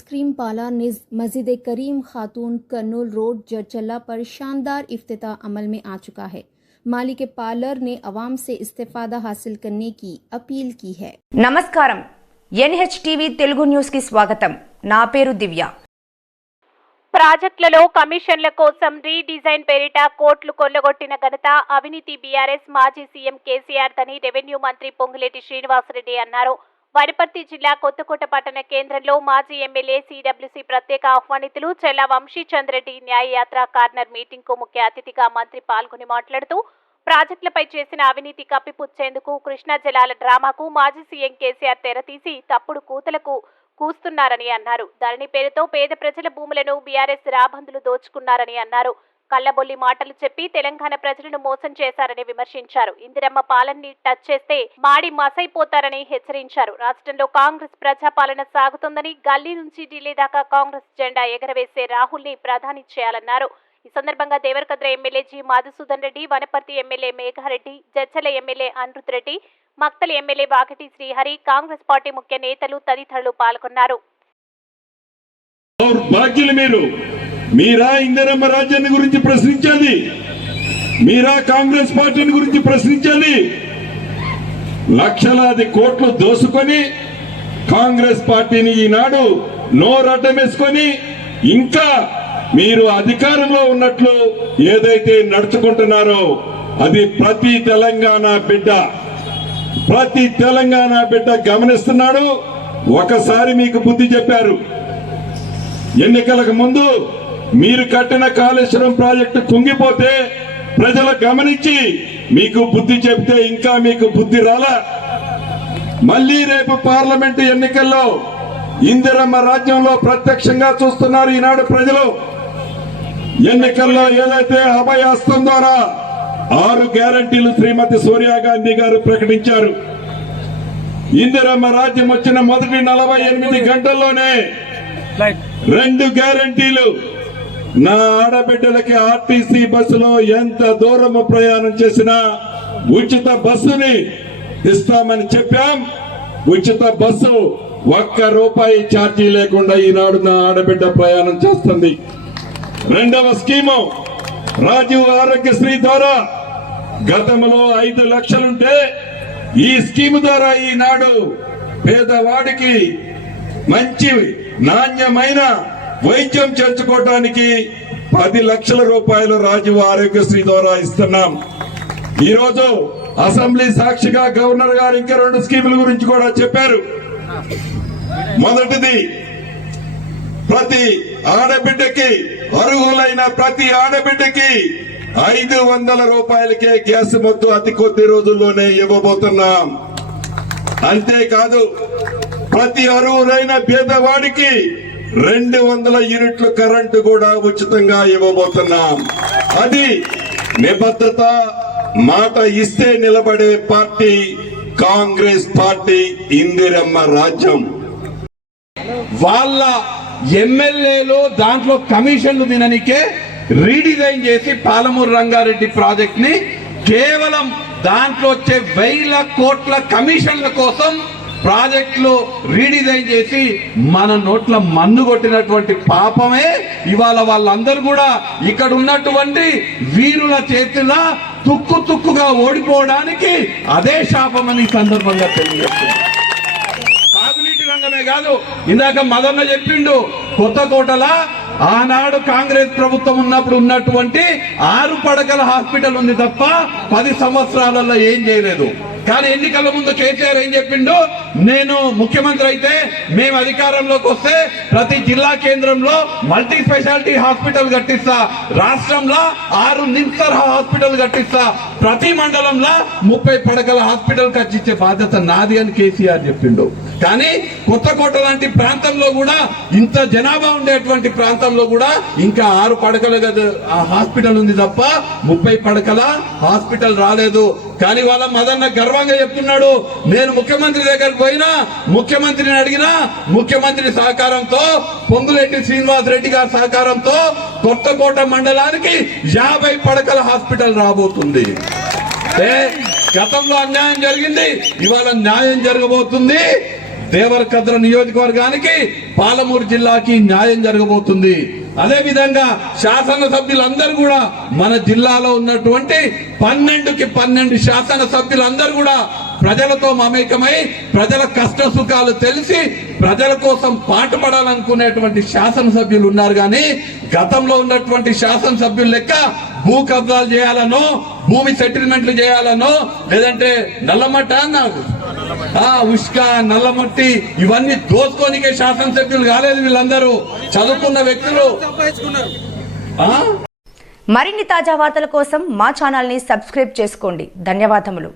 Ice cream पाला मस्जिद करीम खातून Kurnool road Jadcherla पर शानदार इफ्तिताह अमल में आ चुका है। मालिक पार्लर ने अवाम से इस्तेफादा हासिल करने की अपील की है। नमस्कारम NHTV తెలుగు న్యూస్ కి స్వాగతం। నా పేరు దివ్య। ప్రాజెక్టులలో కమిషన్ల కోసం రీడిజైన్ పేరిట కోట్లు కొల్లగొట్టిన ఘనత అవినీతి బీఆర్ఎస్ మాజీ సీఎం కేసీఆర్ దని రెవెన్యూ మంత్రి పొంగులేటి శ్రీనివాసరెడ్డి అన్నారు। వనపర్తి జిల్లా కొత్తకోట పట్టణ కేంద్రంలో మాజీ ఎమ్మెల్యే సిడబ్ల్యూసీ ప్రత్యేక ఆహ్వానితులు చెల్ల వంశీచంద్రెడ్డి న్యాయయాత్ర కార్నర్ మీటింగ్ కు ముఖ్య అతిథిగా మంత్రి పాల్గొని మాట్లాడుతూ ప్రాజెక్టులపై చేసిన అవినీతి కప్పిపుచ్చేందుకు కృష్ణా జలాల డ్రామాకు మాజీ సీఎం కేసీఆర్ తెరతీసి తప్పుడు కూతలకు కూస్తున్నారని అన్నారు। ధరణి పేరుతో పేద ప్రజల భూములను బీఆర్ఎస్ రాబందులు దోచుకున్నారని అన్నారు। కళ్ళబొల్లి మాటలు చెప్పి తెలంగాణ ప్రజలను మోసం చేశారని విమర్శించారు। ఇందిరమ్మ పాలనని టచ్ చేస్తే మాడి మసైపోతారని హెచ్చరించారు। రాష్ట్రంలో కాంగ్రెస్ ప్రజాపాలన సాగుతుందని గల్లీ నుంచి ఢిల్లీ దాకా కాంగ్రెస్ జెండా ఎగరవేసే రాహుల్ ని ప్రధాని చేయాలన్నారు। ఈ సందర్భంగా Devarakadra MLA G Madhusudan Reddy, Wanaparthy MLA Megha Reddy, Jadcherla MLA Anirudh Reddy, Makthal MLA Vakati Srihari, Congress party ముఖ్య నేతలు తదితరులు పాల్గొన్నారు। మీరా ఇందిరమ్మ రాజ్యాన్ని గురించి ప్రశ్నించాలి, మీరా కాంగ్రెస్ పార్టీని గురించి ప్రశ్నించాలి। లక్షలాది కోట్లు దోసుకొని కాంగ్రెస్ పార్టీని ఈనాడు నోరటమేసుకొని ఇంకా మీరు అధికారంలో ఉన్నట్లు ఏదైతే నడుచుకుంటున్నారో అది ప్రతి తెలంగాణ బిడ్డ గమనిస్తున్నాడు। ఒకసారి మీకు బుద్ధి చెప్పారు। ఎన్నికలకు ముందు మీరు కట్టిన కాళేశ్వరం ప్రాజెక్టు కుంగిపోతే ప్రజలు గమనించి మీకు బుద్ధి చెప్తే ఇంకా మీకు బుద్ధి రాలా। మళ్ళీ రేపు పార్లమెంటు ఎన్నికల్లో ఇందిరమ్మ రాజ్యంలో ప్రత్యక్షంగా చూస్తున్నారు ఈనాడు ప్రజలు। ఎన్నికల్లో ఏదైతే అభయాస్తం ద్వారా 6 గ్యారంటీలు శ్రీమతి సోనియా గాంధీ గారు ప్రకటించారు। ఇందిరమ్మ రాజ్యం వచ్చిన మొదటి 48 గంటల్లోనే 2 గ్యారంటీలు నా ఆడబిడ్డలకి ఆర్టీసీ బస్సులో ఎంత దూరం ప్రయాణం చేసినా ఉచిత బస్సుని ఇస్తామని చెప్పాం। ఉచిత బస్సు 1 రూపాయి ఛార్జీ లేకుండా ఈనాడు నా ఆడబిడ్డ ప్రయాణం చేస్తుంది। రెండవ స్కీము రాజీవ్ ఆరోగ్యశ్రీ ద్వారా గతంలో 5 లక్షలుంటే ఈ స్కీము ద్వారా ఈనాడు పేదవాడికి మంచి నాణ్యమైన వైద్యం చేర్చుకోవడానికి 10 లక్షల రూపాయలు రాజీవ్ ఆరోగ్యశ్రీ ద్వారా ఇస్తున్నాం। ఈరోజు అసెంబ్లీ సాక్షిగా గవర్నర్ గారు ఇంకా 2 స్కీముల గురించి కూడా చెప్పారు। మొదటిది ప్రతి ఆడబిడ్డకి అర్హులైన ప్రతి ఆడబిడ్డకి 500 రూపాయలకే గ్యాస్ మొత్తం అతి కొద్ది రోజుల్లోనే ఇవ్వబోతున్నాం। అంతేకాదు ప్రతి అర్హులైన పేదవాడికి 200 యూనిట్ల కరెంటు కూడా ఉచితంగా ఇవ్వబోతున్నాం। అది నిబద్ధత, మాట ఇస్తే నిలబడే పార్టీ కాంగ్రెస్ పార్టీ, ఇందిరమ్మ రాజ్యం। వాళ్ళ ఎమ్మెల్యేలు దాంట్లో కమిషన్లు తిననికే రీడిజైన్ చేసి పాలమూరు రంగారెడ్డి ప్రాజెక్ట్ ని కేవలం దాంట్లో వచ్చే 1000 కోట్ల కమిషన్ల కోసం ప్రాజెక్టులు రీడిజైన్ చేసి మన నోట్ల మన్ను కొట్టినటువంటి పాపమే ఇవాళ వాళ్ళందరూ కూడా ఇక్కడ ఉన్నటువంటి వీరుల చేతుల తుక్కుగా ఓడిపోవడానికి అదే శాపమని సందర్భంగా తెలియజేస్తుంది। సాగునీటి రంగమే కాదు, ఇందాక మదన్న చెప్పిండు, కొత్తకోటల ఆనాడు కాంగ్రెస్ ప్రభుత్వం ఉన్నప్పుడు ఉన్నటువంటి 6 పడకల హాస్పిటల్ ఉంది తప్ప 10 సంవత్సరాలలో ఏం చేయలేదు। కానీ ఎన్నికల ముందు కేసీఆర్ ఏం చెప్పిండు, నేను ముఖ్యమంత్రి అయితే మేము అధికారంలోకి వస్తే ప్రతి జిల్లా కేంద్రంలో మల్టీ స్పెషాలిటీ హాస్పిటల్ కట్టిస్తా, రాష్ట్రంలో 6 నిమ్స్ హాస్పిటల్ కట్టిస్తా, ప్రతి మండలంలో 30 పడకల హాస్పిటల్ కట్టించే బాధ్యత నాది అని కేసీఆర్ చెప్పిండు। కానీ కొత్తకోట లాంటి ప్రాంతంలో కూడా, ఇంత జనాభా ఉండేటువంటి ప్రాంతంలో కూడా ఇంకా 6 పడకల హాస్పిటల్ ఉంది తప్ప 30 పడకల హాస్పిటల్ రాలేదు। కానీ వాళ్ళ మదన్న గర్వంగా చెప్తున్నాడు, నేను ముఖ్యమంత్రి దగ్గరకు పోయినా, ముఖ్యమంత్రిని అడిగినా, ముఖ్యమంత్రి సహకారంతో, పొంగులేటి శ్రీనివాసరెడ్డి గారి సహకారంతో కొత్తకోట మండలానికి 50 పడకల హాస్పిటల్ రాబోతుంది। గతంలో అన్యాయం జరిగింది, ఇవాళ న్యాయం జరగబోతుంది। దేవరకద్ర నియోజకవర్గానికి పాలమూరు జిల్లాకి న్యాయం జరగబోతుంది. అదే విధంగా శాసనసభ్యులందరూ కూడా మన జిల్లాలో ఉన్నటువంటి 12కి 12 శాసనసభ్యులందరూ కూడా ప్రజలతో మమేకమై ప్రజల కష్ట సుఖాలు తెలిసి ప్రజల కోసం పాటుపడాలనుకునేటువంటి శాసనసభ్యులు ఉన్నారు. కానీ గతంలో ఉన్నటువంటి శాసనసభ్యులు లెక్క భూ కబ్జాలు చేయాలనో భూమి సెటిల్మెంట్లు చేయాలనో లేదంటే నల్లమట్ట అన్నారు ఉష్క నల్లమట్టి ఇవన్నీ దోసుకోనికే శాసనసభ్యులు కాలేదు. వీళ్ళందరూ చదువుకున్న వ్యక్తులు. మరిన్ని తాజా వార్తల కోసం మా ఛానల్ ని సబ్స్క్రైబ్ చేసుకోండి. ధన్యవాదములు.